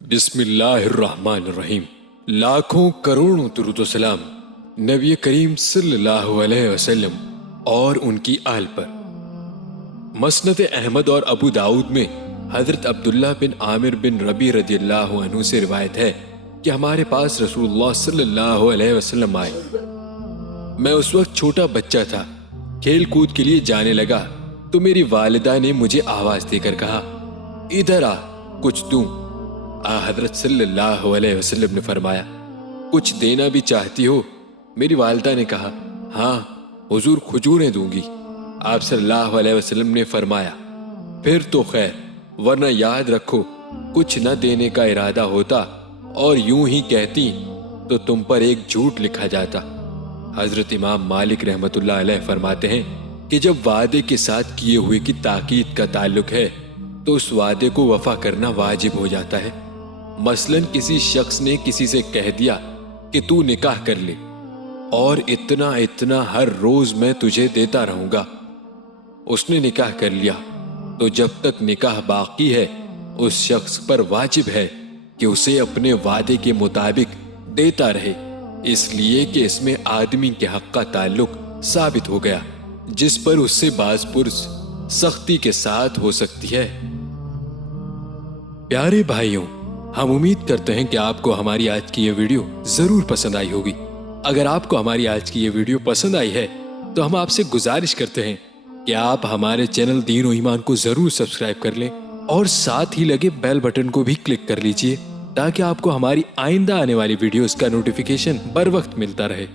بسم اللہ الرحمن الرحیم۔ لاکھوں کروڑوں درود و سلام نبی کریم صلی اللہ علیہ وسلم اور ان کی آل پر۔ مسند احمد اور ابو داؤد میں حضرت عبداللہ بن عامر بن ربیع رضی اللہ عنہ سے روایت ہے کہ ہمارے پاس رسول اللہ صلی اللہ علیہ وسلم آئے۔ میں اس وقت چھوٹا بچہ تھا، کھیل کود کے لیے جانے لگا تو میری والدہ نے مجھے آواز دے کر کہا، ادھر آ، کچھ دوں۔ حضرت صلی اللہ علیہ وسلم نے فرمایا، کچھ دینا بھی چاہتی ہو؟ میری والدہ نے کہا، ہاں حضور، کھجوریں دوں گی۔ آپ صلی اللہ علیہ وسلم نے فرمایا، پھر تو خیر، ورنہ یاد رکھو کچھ نہ دینے کا ارادہ ہوتا اور یوں ہی کہتی تو تم پر ایک جھوٹ لکھا جاتا۔ حضرت امام مالک رحمت اللہ علیہ فرماتے ہیں کہ جب وعدے کے ساتھ کیے ہوئے کی تاکید کا تعلق ہے تو اس وعدے کو وفا کرنا واجب ہو جاتا ہے۔ مثلاً کسی شخص نے کسی سے کہہ دیا کہ تو نکاح کر لے اور اتنا اتنا ہر روز میں تجھے دیتا رہوں گا۔ اس نے نکاح کر لیا تو جب تک نکاح باقی ہے اس شخص پر واجب ہے کہ اسے اپنے وعدے کے مطابق دیتا رہے، اس لیے کہ اس میں آدمی کے حق کا تعلق ثابت ہو گیا جس پر اس سے باز پرس سختی کے ساتھ ہو سکتی ہے۔ پیارے بھائیوں، ہم امید کرتے ہیں کہ آپ کو ہماری آج کی یہ ویڈیو ضرور پسند آئی ہوگی۔ اگر آپ کو ہماری آج کی یہ ویڈیو پسند آئی ہے تو ہم آپ سے گزارش کرتے ہیں کہ آپ ہمارے چینل دین و ایمان کو ضرور سبسکرائب کر لیں اور ساتھ ہی لگے بیل بٹن کو بھی کلک کر لیجئے تاکہ آپ کو ہماری آئندہ آنے والی ویڈیوز کا نوٹیفیکیشن بر وقت ملتا رہے۔